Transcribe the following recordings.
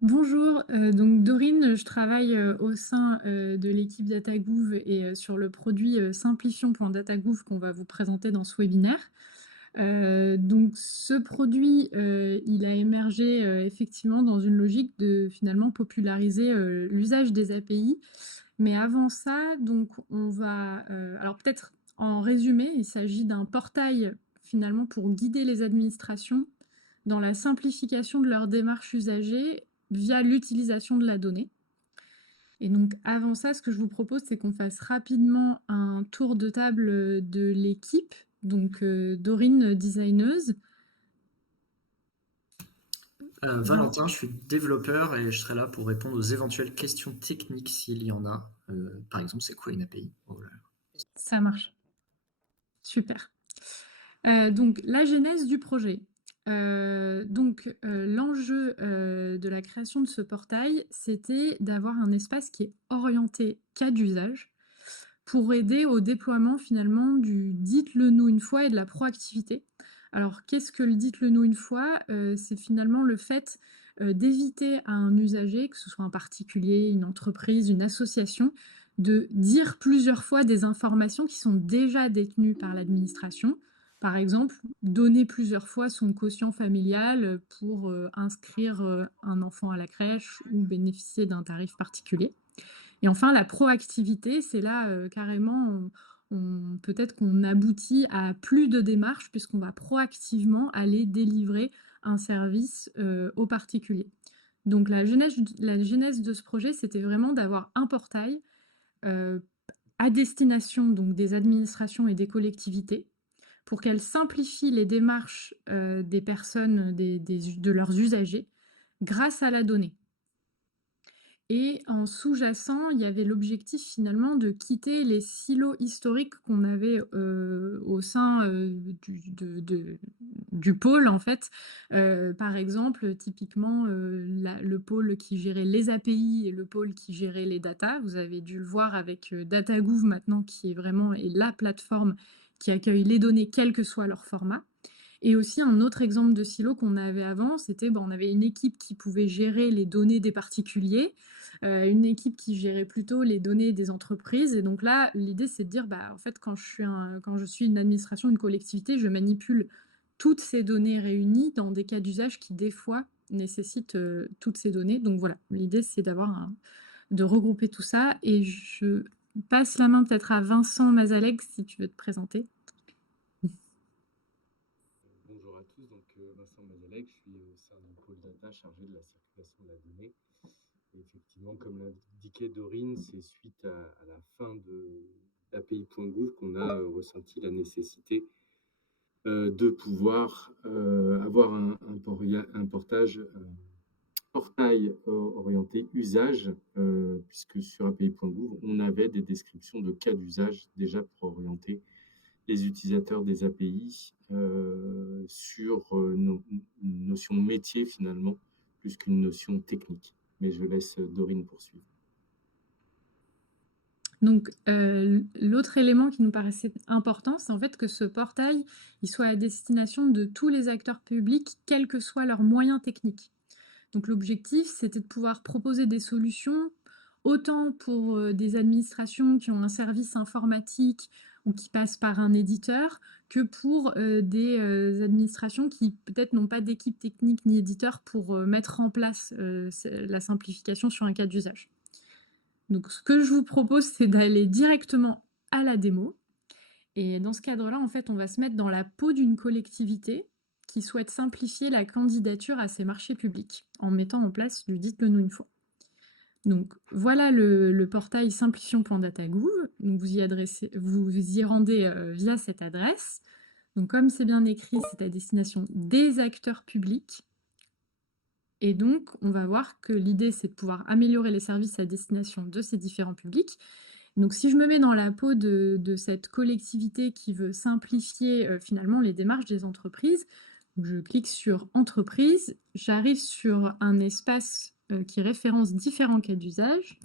Bonjour, donc Dorine, je travaille au sein de l'équipe DataGouv et sur le produit Simplifions.datagouv qu'on va vous présenter dans ce webinaire. Donc ce produit, il a émergé effectivement dans une logique de finalement populariser l'usage des API. Mais avant ça, donc on va... alors peut-être en résumé, il s'agit d'un portail finalement pour guider les administrations dans la simplification de leur démarche usagée via l'utilisation de la donnée. Et donc avant ça, ce que je vous propose, c'est qu'on fasse rapidement un tour de table de l'équipe. Donc Dorine, designeuse. Valentin, je suis développeur et je serai là pour répondre aux éventuelles questions techniques s'il y en a. Par exemple, c'est quoi une API? Voilà. Ça marche. Super. Donc la genèse du projet. L'enjeu de la création de ce portail, c'était d'avoir un espace qui est orienté cas d'usage pour aider au déploiement finalement du dites-le nous une fois et de la proactivité. Alors qu'est-ce que le dites-le nous une fois? C'est finalement le fait d'éviter à un usager, que ce soit un particulier, une entreprise, une association, de dire plusieurs fois des informations qui sont déjà détenues par l'administration. Par exemple, donner plusieurs fois son quotient familial pour inscrire un enfant à la crèche ou bénéficier d'un tarif particulier. Et enfin, la proactivité, c'est là carrément, peut-être qu'on aboutit à plus de démarches puisqu'on va proactivement aller délivrer un service aux particuliers. Donc la genèse de ce projet, c'était vraiment d'avoir un portail euh, à destination donc, des administrations et des collectivités pour qu'elles simplifient les démarches des personnes, de leurs usagers, grâce à la donnée. Et en sous-jacent, il y avait l'objectif finalement de quitter les silos historiques qu'on avait au sein du pôle en fait. Par exemple, typiquement, le pôle qui gérait les API et le pôle qui gérait les data. Vous avez dû le voir avec DataGouv maintenant, qui est vraiment la plateforme qui accueille les données, quel que soit leur format. Et aussi un autre exemple de silo qu'on avait avant, c'était on avait une équipe qui pouvait gérer les données des particuliers, une équipe qui gérait plutôt les données des entreprises. Et donc là, l'idée, c'est de dire, en fait, quand je suis une administration, une collectivité, je manipule toutes ces données réunies dans des cas d'usage qui, des fois, nécessitent toutes ces données. Donc voilà, l'idée, c'est de regrouper tout ça. Et je passe la main peut-être à Vincent Mazaleg, si tu veux te présenter. Bonjour à tous, donc Vincent Mayalek, je suis au sein du pôle data chargé de la circulation de la donnée. Et effectivement, comme l'indiquait Dorine, c'est suite à la fin d'API.gouv qu'on a ressenti la nécessité de pouvoir avoir un portail orienté usage, puisque sur API.gouv, on avait des descriptions de cas d'usage déjà pour orienter les utilisateurs des API sur une notion métier finalement, plus qu'une notion technique. Mais je laisse Dorine poursuivre. Donc, l'autre élément qui nous paraissait important, c'est en fait que ce portail, il soit à destination de tous les acteurs publics, quels que soient leurs moyens techniques. Donc, l'objectif, c'était de pouvoir proposer des solutions, autant pour des administrations qui ont un service informatique ou qui passent par un éditeur, que pour des administrations qui peut-être n'ont pas d'équipe technique ni éditeur pour mettre en place la simplification sur un cas d'usage. Donc, ce que je vous propose, c'est d'aller directement à la démo. Et dans ce cadre-là, en fait, on va se mettre dans la peau d'une collectivité qui souhaite simplifier la candidature à ses marchés publics en mettant en place du dites-le nous une fois. Donc, voilà le portail simplifions.datagouv. Donc, vous y rendez via cette adresse. Donc, comme c'est bien écrit, c'est à destination des acteurs publics. Et donc, on va voir que l'idée, c'est de pouvoir améliorer les services à destination de ces différents publics. Donc, si je me mets dans la peau de cette collectivité qui veut simplifier finalement les démarches des entreprises, je clique sur Entreprise, j'arrive sur un espace qui référence différents cas d'usage.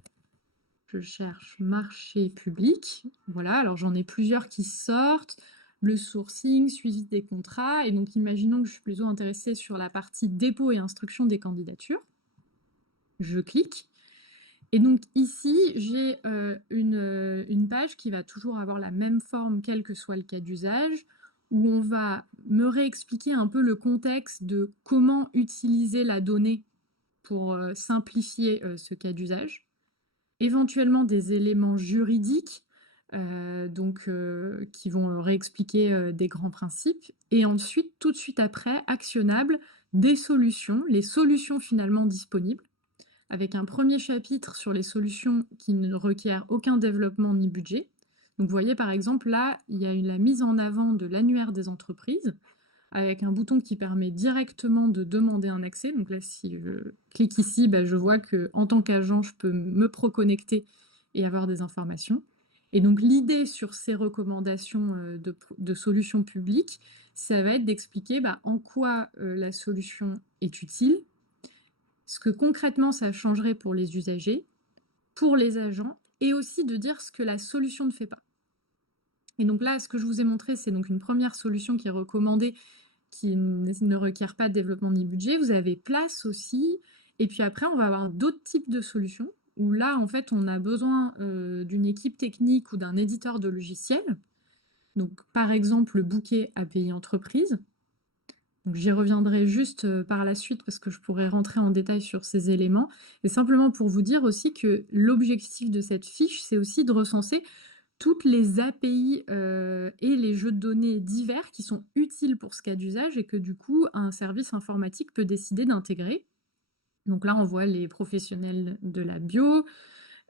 Je cherche marché public. Voilà, alors j'en ai plusieurs qui sortent. Le sourcing, suivi des contrats. Et donc, imaginons que je suis plutôt intéressée sur la partie dépôt et instruction des candidatures. Je clique. Et donc ici, j'ai une page qui va toujours avoir la même forme, quel que soit le cas d'usage, où on va me réexpliquer un peu le contexte de comment utiliser la donnée pour simplifier ce cas d'usage. Éventuellement des éléments juridiques, qui vont réexpliquer des grands principes. Et ensuite, tout de suite après, actionnables, des solutions, les solutions finalement disponibles avec un premier chapitre sur les solutions qui ne requièrent aucun développement ni budget. Donc vous voyez par exemple là, il y a eu la mise en avant de l'annuaire des entreprises avec un bouton qui permet directement de demander un accès. Donc là, si je clique ici, je vois qu'en tant qu'agent, je peux me proconnecter et avoir des informations. Et donc l'idée sur ces recommandations de solutions publiques, ça va être d'expliquer en quoi la solution est utile, ce que concrètement ça changerait pour les usagers, pour les agents, et aussi de dire ce que la solution ne fait pas. Et donc là, ce que je vous ai montré, c'est donc une première solution qui est recommandée, qui ne requiert pas de développement ni budget. Vous avez place aussi, et puis après, on va avoir d'autres types de solutions, où là, en fait, on a besoin d'une équipe technique ou d'un éditeur de logiciels. Donc, par exemple, le bouquet API entreprise. J'y reviendrai juste par la suite parce que je pourrais rentrer en détail sur ces éléments. Et simplement pour vous dire aussi que l'objectif de cette fiche, c'est aussi de recenser toutes les API et les jeux de données divers qui sont utiles pour ce cas d'usage et que du coup, un service informatique peut décider d'intégrer. Donc là, on voit les professionnels de la bio,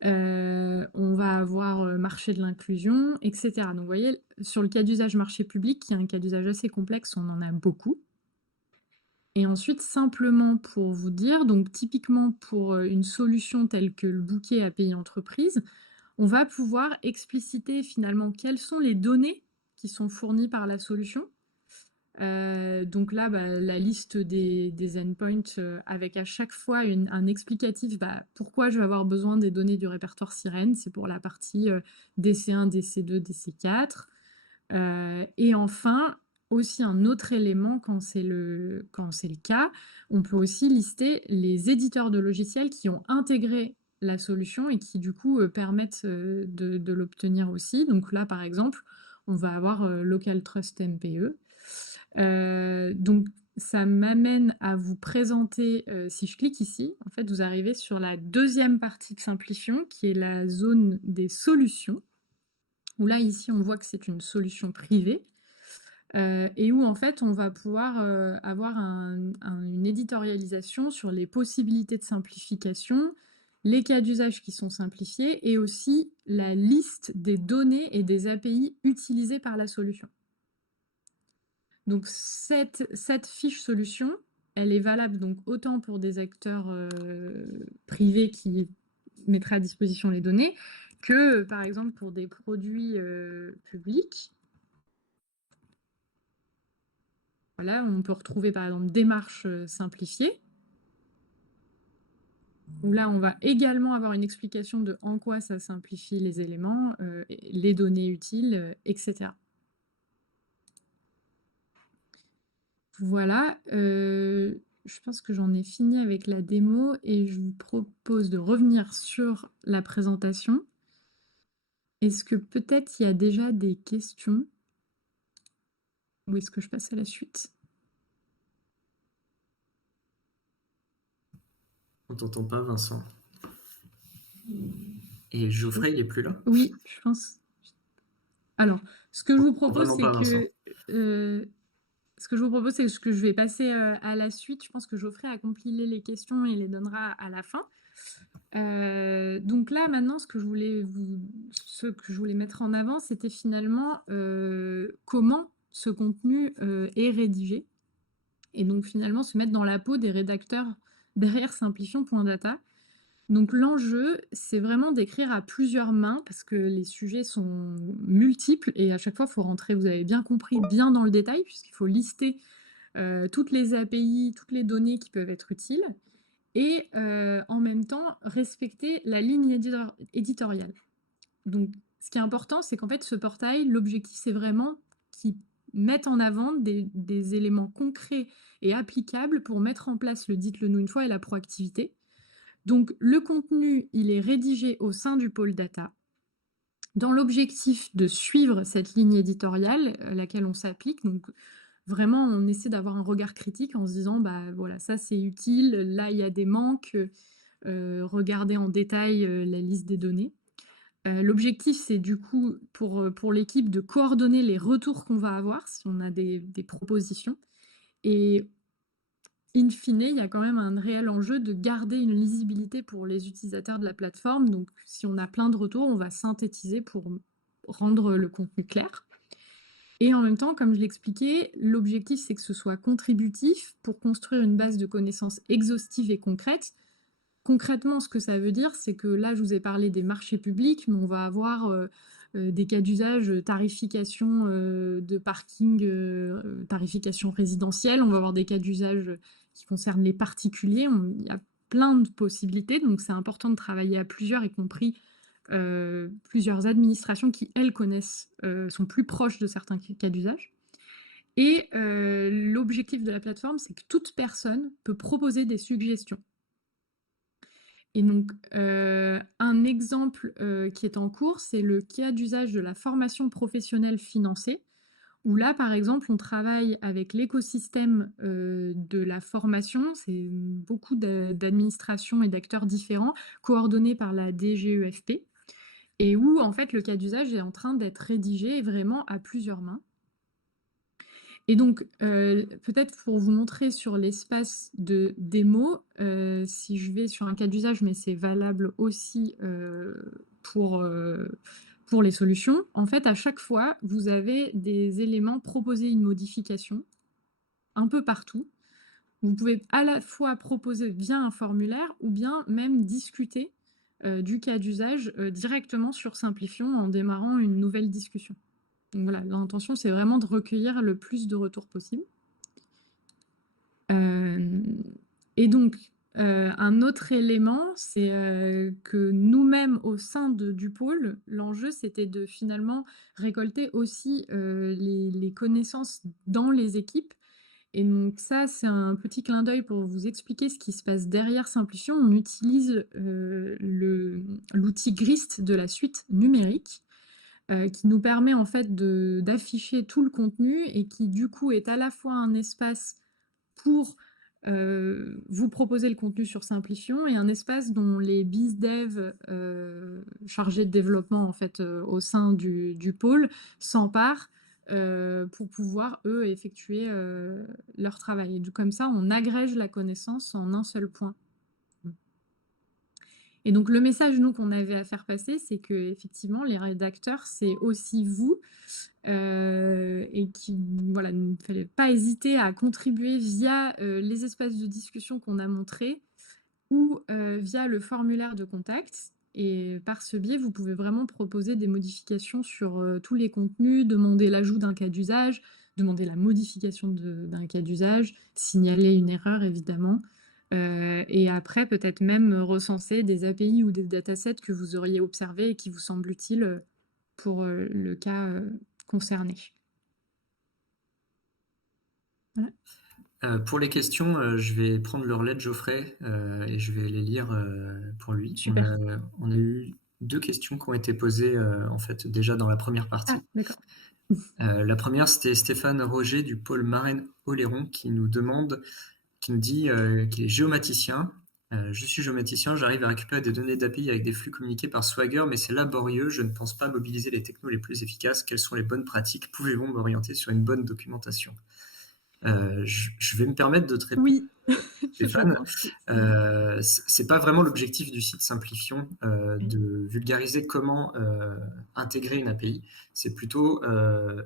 on va avoir marché de l'inclusion, etc. Donc vous voyez, sur le cas d'usage marché public, qui est un cas d'usage assez complexe, on en a beaucoup. Et ensuite, simplement pour vous dire, donc typiquement pour une solution telle que le bouquet API entreprise, on va pouvoir expliciter finalement quelles sont les données qui sont fournies par la solution. Donc là, la liste des endpoints avec à chaque fois un explicatif, pourquoi je vais avoir besoin des données du répertoire sirène, c'est pour la partie DC1, DC2, DC4. Et enfin, aussi un autre élément quand c'est le cas, on peut aussi lister les éditeurs de logiciels qui ont intégré la solution et qui du coup permettent de l'obtenir aussi. Donc là, par exemple, on va avoir Local Trust MPE. Donc ça m'amène à vous présenter, si je clique ici, en fait, vous arrivez sur la deuxième partie de simplification, qui est la zone des solutions, où là, ici, on voit que c'est une solution privée, et où en fait, on va pouvoir avoir une éditorialisation sur les possibilités de simplification, les cas d'usage qui sont simplifiés, et aussi la liste des données et des API utilisées par la solution. Donc cette fiche solution, elle est valable donc autant pour des acteurs privés qui mettraient à disposition les données, que par exemple pour des produits publics. Voilà, on peut retrouver par exemple démarche simplifiée, où là on va également avoir une explication de en quoi ça simplifie les éléments, les données utiles, etc. Voilà, je pense que j'en ai fini avec la démo et je vous propose de revenir sur la présentation. Est-ce que peut-être il y a déjà des questions? Ou est-ce que je passe à la suite? On t'entend pas, Vincent. Et Geoffrey, il est plus là? Oui, je pense. Alors, ce que je vous Enfin, propose, non, c'est pas Vincent. que ce que je vous propose, c'est que je vais passer à la suite. Je pense que Geoffrey a compilé les questions et les donnera à la fin. Donc là, maintenant, ce que je voulais mettre en avant, c'était finalement comment ce contenu est rédigé. Et donc finalement, se mettre dans la peau des rédacteurs derrière Simplifion.data. Donc l'enjeu, c'est vraiment d'écrire à plusieurs mains parce que les sujets sont multiples et à chaque fois, il faut rentrer, vous avez bien compris, bien dans le détail puisqu'il faut lister toutes les API, toutes les données qui peuvent être utiles. et en même temps respecter la ligne éditoriale. Donc ce qui est important, c'est qu'en fait ce portail, l'objectif c'est vraiment qu'il mette en avant des éléments concrets et applicables pour mettre en place le dites-le nous une fois et la proactivité. Donc le contenu, il est rédigé au sein du pôle data dans l'objectif de suivre cette ligne éditoriale, laquelle on s'applique. Donc vraiment, on essaie d'avoir un regard critique en se disant: «Bah, voilà, ça c'est utile, là il y a des manques, regardez en détail, la liste des données». L'objectif, c'est du coup pour l'équipe de coordonner les retours qu'on va avoir si on a des propositions et in fine, il y a quand même un réel enjeu de garder une lisibilité pour les utilisateurs de la plateforme. Donc si on a plein de retours, on va synthétiser pour rendre le contenu clair. Et en même temps, comme je l'expliquais, l'objectif, c'est que ce soit contributif pour construire une base de connaissances exhaustive et concrète. Concrètement, ce que ça veut dire, c'est que là, je vous ai parlé des marchés publics, mais on va avoir des cas d'usage, tarification de parking, tarification résidentielle. On va avoir des cas d'usage qui concernent les particuliers. Il y a plein de possibilités, donc c'est important de travailler à plusieurs, y compris plusieurs administrations qui, elles, connaissent, sont plus proches de certains cas d'usage. Et l'objectif de la plateforme, c'est que toute personne peut proposer des suggestions. Et donc, un exemple qui est en cours, c'est le cas d'usage de la formation professionnelle financée, où là, par exemple, on travaille avec l'écosystème de la formation. C'est beaucoup d'administrations et d'acteurs différents, coordonnés par la DGEFP, et où, en fait, le cas d'usage est en train d'être rédigé vraiment à plusieurs mains. Et donc, peut-être pour vous montrer sur l'espace de démo, si je vais sur un cas d'usage, mais c'est valable aussi pour les solutions. En fait, à chaque fois, vous avez des éléments proposer une modification un peu partout. Vous pouvez à la fois proposer via un formulaire ou bien même discuter du cas d'usage directement sur Simplifion en démarrant une nouvelle discussion. Donc voilà, l'intention, c'est vraiment de recueillir le plus de retours possible. Et donc, un autre élément, c'est que nous-mêmes, au sein du pôle, l'enjeu, c'était de finalement récolter aussi les connaissances dans les équipes. Et donc ça, c'est un petit clin d'œil pour vous expliquer ce qui se passe derrière Simplifion. On utilise l'outil Grist de la suite numérique, qui nous permet en fait d'afficher tout le contenu et qui du coup est à la fois un espace pour vous proposer le contenu sur Simplifion et un espace dont les BizDev chargés de développement en fait au sein du pôle s'emparent pour pouvoir eux effectuer leur travail. Et comme ça, on agrège la connaissance en un seul point. Et donc le message, nous, qu'on avait à faire passer, c'est que effectivement, les rédacteurs, c'est aussi vous, et voilà, il ne fallait pas hésiter à contribuer via les espaces de discussion qu'on a montrés ou via le formulaire de contact. Et par ce biais, vous pouvez vraiment proposer des modifications sur tous les contenus, demander l'ajout d'un cas d'usage, demander la modification d'un cas d'usage, signaler une erreur, évidemment. Et après, peut-être même recenser des API ou des datasets que vous auriez observés et qui vous semblent utiles pour le cas concerné. Voilà. Pour les questions, je vais prendre le relais de Geoffrey et je vais les lire pour lui. Super. On a eu 2 questions qui ont été posées en fait déjà dans la première partie. Ah, d'accord. La première, c'était Stéphane Roger du pôle Marraine-Oléron qui nous dit qu'il est géomaticien. Je suis géomaticien, j'arrive à récupérer des données d'API avec des flux communiqués par Swagger, mais c'est laborieux, je ne pense pas mobiliser les technos les plus efficaces. Quelles sont les bonnes pratiques? Pouvez-vous m'orienter sur une bonne documentation? Je vais me permettre de te répondre. Oui, Stéphane, c'est pas vraiment l'objectif du site Simplifion de vulgariser comment intégrer une API. C'est plutôt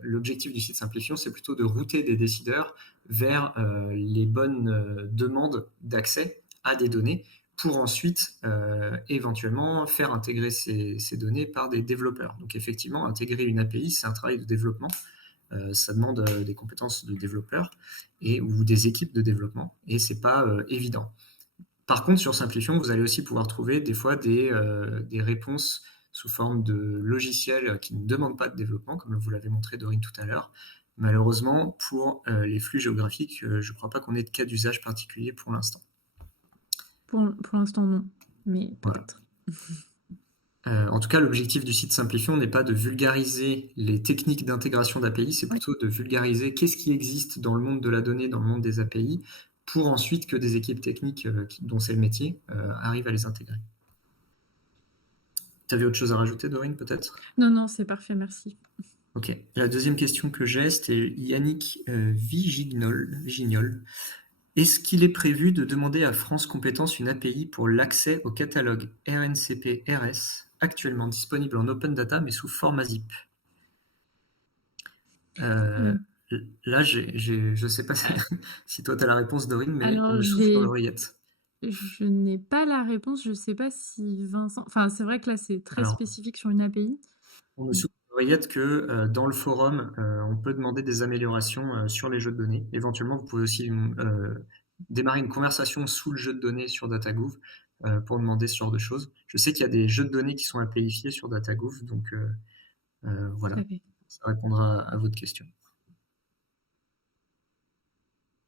l'objectif du site Simplifion, c'est plutôt de router des décideurs vers les bonnes demandes d'accès à des données pour ensuite éventuellement faire intégrer ces données par des développeurs. Donc effectivement, intégrer une API, c'est un travail de développement. Ça demande des compétences de développeurs ou des équipes de développement et c'est pas évident. Par contre, sur Simplifion, vous allez aussi pouvoir trouver des fois des réponses sous forme de logiciels qui ne demandent pas de développement, comme vous l'avez montré, Dorine, tout à l'heure. Malheureusement, pour les flux géographiques, je ne crois pas qu'on ait de cas d'usage particulier pour l'instant. Pour l'instant, non, mais Voilà. peut-être. En tout cas, l'objectif du site Simplifion n'est pas de vulgariser les techniques d'intégration d'API, c'est plutôt de vulgariser qu'est-ce qui existe dans le monde de la donnée, dans le monde des API, pour ensuite que des équipes techniques dont c'est le métier arrivent à les intégrer. Tu avais autre chose à rajouter, Dorine, peut-être? Non, c'est parfait, merci. Ok. La deuxième question que j'ai, c'était Yannick Vigignol. Est-ce qu'il est prévu de demander à France Compétences une API pour l'accès au catalogue RNCP-RS actuellement disponible en open data mais sous format zip? Là, je ne sais pas si toi tu as la réponse, Dorine, mais Alors, on me souffle dans l'oreillette. Je n'ai pas la réponse, je ne sais pas si Vincent... Enfin, c'est vrai que là, c'est très spécifique sur une API. On me souffle dans l'oreillette que dans le forum, on peut demander des améliorations sur les jeux de données. Éventuellement, vous pouvez aussi démarrer une conversation sous le jeu de données sur DataGouv pour demander ce genre de choses. Je sais qu'il y a des jeux de données qui sont APIfiés sur DataGouv, donc voilà, ça répondra à votre question.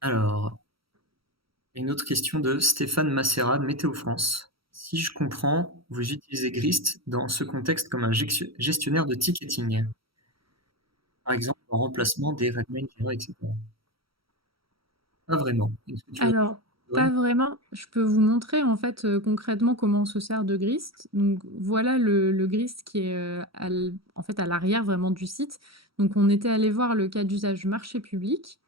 Alors, une autre question de Stéphane Macera de Météo France. Si je comprends, vous utilisez Grist dans ce contexte comme un gestionnaire de ticketing, par exemple en remplacement des Redmine, etc. Pas vraiment. Alors, pas vraiment. Je peux vous montrer en fait concrètement comment on se sert de Grist. Donc voilà le Grist qui est en fait à l'arrière vraiment du site. Donc on était allé voir le cas d'usage marché public.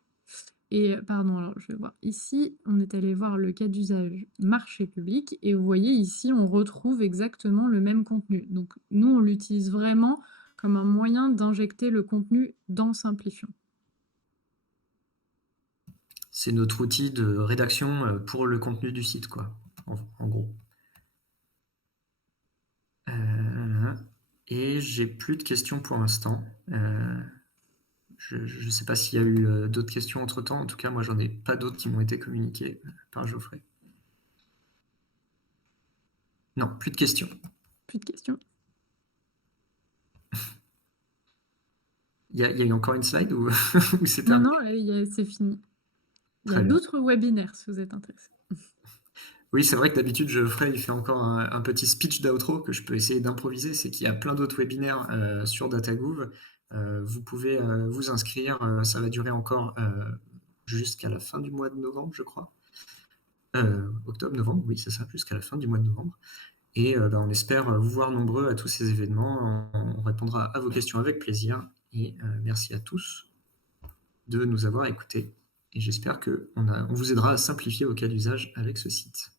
Et pardon, alors je vais voir ici, on est allé voir le cas d'usage marché public et vous voyez ici, on retrouve exactement le même contenu. Donc nous, on l'utilise vraiment comme un moyen d'injecter le contenu dans Simplifion. C'est notre outil de rédaction pour le contenu du site, quoi, en gros. Et j'ai plus de questions pour l'instant. Je ne sais pas s'il y a eu d'autres questions entre-temps. En tout cas, moi, j'en ai pas d'autres qui m'ont été communiquées par Geoffrey. Non, plus de questions. Plus de questions. Il y a eu encore une slide ou c'est terminé? Non, c'est fini. Il y a d'autres webinaires si vous êtes intéressé. Oui, c'est vrai que d'habitude, Geoffrey, il fait encore un petit speech d'outro que je peux essayer d'improviser. C'est qu'il y a plein d'autres webinaires sur DataGouv. Vous pouvez vous inscrire. Ça va durer encore jusqu'à la fin du mois de novembre, je crois. Octobre-novembre, oui, c'est ça, jusqu'à la fin du mois de novembre. Et on espère vous voir nombreux à tous ces événements. On répondra à vos questions avec plaisir. Et merci à tous de nous avoir écoutés. Et j'espère qu'on vous aidera à simplifier vos cas d'usage avec ce site.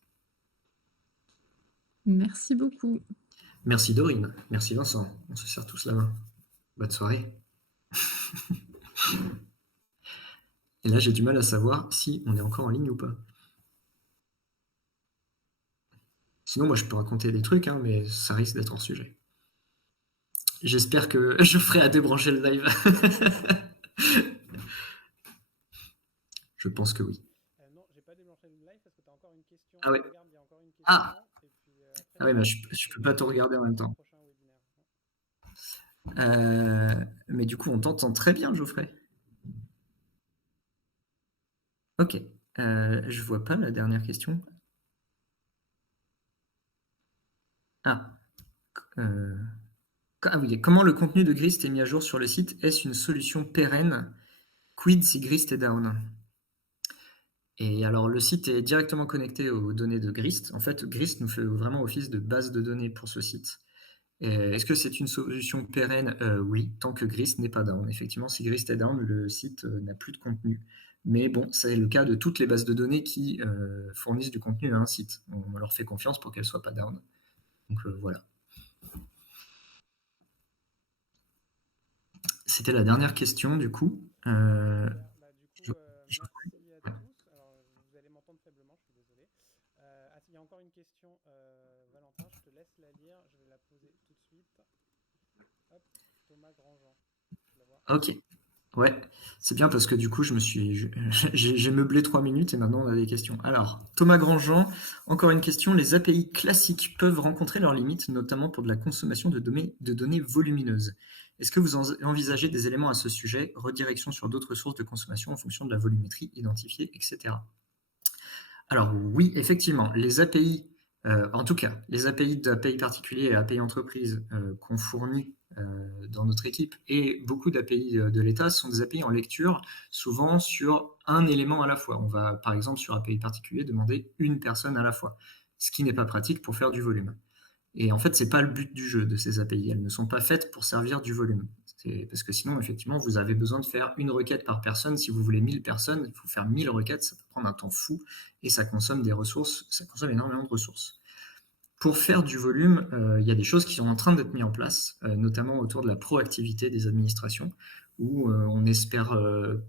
Merci beaucoup. Merci Dorine. Merci Vincent. On se serre tous la main. Bonne soirée. Et là, j'ai du mal à savoir si on est encore en ligne ou pas. Sinon, moi, je peux raconter des trucs, hein, mais ça risque d'être hors sujet. J'espère que je ferai à débrancher le live. Je pense que oui. Non, j'ai pas débranché le live parce que tu as encore une question. Ah ouais. Regarde, il y a encore une question. Ah, et puis, ah ouais, mais je peux pas tout regarder en même temps. Mais du coup, on t'entend très bien, Geoffrey. Ok. Je vois pas la dernière question. Ah. Ah oui, comment le contenu de Grist est mis à jour sur le site? Est-ce une solution pérenne? Quid si Grist est down? Et alors, le site est directement connecté aux données de Grist. En fait, Grist nous fait vraiment office de base de données pour ce site. Est-ce que c'est une solution pérenne? Oui, tant que Grist n'est pas down. Effectivement, si Grist est down, le site n'a plus de contenu. Mais bon, c'est le cas de toutes les bases de données qui fournissent du contenu à un site. On leur fait confiance pour qu'elles ne soient pas down. Donc voilà. C'était la dernière question, du coup. Du coup, merci à tous. Alors, vous allez m'entendre faiblement, je suis désolé. Il y a encore une question, Valentin, je te laisse la lire. Je vais la poser tout de suite. Hop, Thomas Grandjean. Ok. Ouais, c'est bien parce que du coup, j'ai meublé 3 minutes et maintenant on a des questions. Alors, Thomas Grandjean, encore une question. Les API classiques peuvent rencontrer leurs limites, notamment pour de la consommation de données volumineuses. Est-ce que vous envisagez des éléments à ce sujet, redirection sur d'autres sources de consommation en fonction de la volumétrie identifiée, etc. Alors oui, effectivement, les API, en tout cas, les API d'API particuliers et API entreprises qu'on fournit dans notre équipe et beaucoup d'API de l'État sont des API en lecture, souvent sur un élément à la fois. On va, par exemple, sur API particulier, demander une personne à la fois, ce qui n'est pas pratique pour faire du volume. Et en fait, c'est pas le but du jeu de ces API. Elles ne sont pas faites pour servir du volume. Parce que sinon, effectivement, vous avez besoin de faire une requête par personne. Si vous voulez 1000 personnes, il faut faire 1000 requêtes. Ça peut prendre un temps fou et ça consomme des ressources. Ça consomme énormément de ressources. Pour faire du volume, il y a des choses qui sont en train d'être mises en place, notamment autour de la proactivité des administrations, où on espère,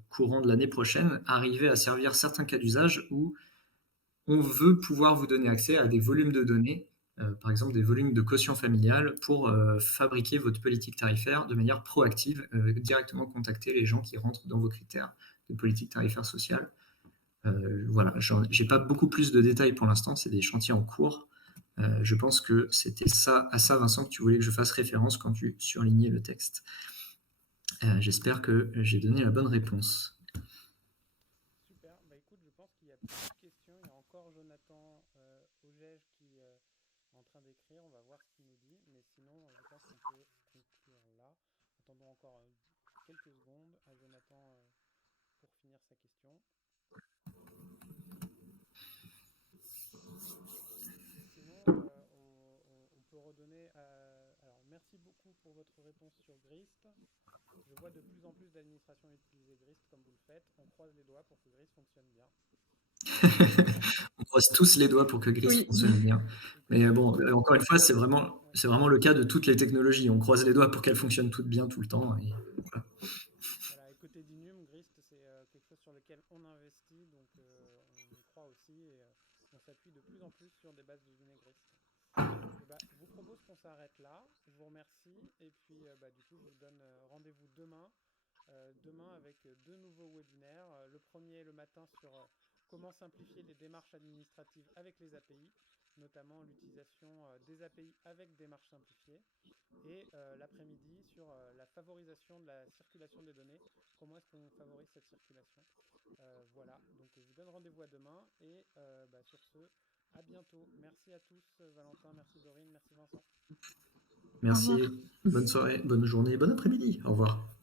courant de l'année prochaine, arriver à servir certains cas d'usage où on veut pouvoir vous donner accès à des volumes de données, par exemple des volumes de quotient familial, pour fabriquer votre politique tarifaire de manière proactive, directement contacter les gens qui rentrent dans vos critères de politique tarifaire sociale. Voilà, j'ai pas beaucoup plus de détails pour l'instant, c'est des chantiers en cours. Je pense que c'était à ça, Vincent, que tu voulais que je fasse référence quand tu surlignais le texte. J'espère que j'ai donné la bonne réponse. Super, bah écoute, je pense qu'il y a plus de questions. Il y a encore Jonathan Ogege qui est en train d'écrire. On va voir ce qu'il nous dit. Mais sinon, je pense qu'on peut conclure là. Attendons encore quelques secondes à Jonathan pour finir sa question. Sinon, on peut redonner. Alors, merci beaucoup pour votre réponse sur Grist. Je vois de plus en plus d'administrations utiliser Grist comme vous le faites. On croise les doigts pour que Grist fonctionne bien. On croise tous les doigts pour que Grist fonctionne bien. Mais bon, encore une fois, c'est vraiment le cas de toutes les technologies. On croise les doigts pour qu'elles fonctionnent toutes bien tout le temps. Et voilà. Voilà, et côté d'Inium, Grist, c'est quelque chose sur lequel on investit, donc on y croit aussi et on s'appuie de plus en plus sur des bases de données Grist. Et bah, je vous propose qu'on s'arrête là. Je vous remercie et puis du coup, je vous donne rendez-vous demain. Demain avec deux nouveaux webinaires. Le premier le matin sur comment simplifier les démarches administratives avec les API, notamment l'utilisation des API avec démarches simplifiées. Et l'après-midi sur la favorisation de la circulation des données. Comment est-ce qu'on favorise cette circulation? Voilà, donc je vous donne rendez-vous à demain et sur ce, à bientôt. Merci à tous, Valentin, merci Dorine, merci Vincent. Merci, bonne soirée, bonne journée, bon après-midi. Au revoir.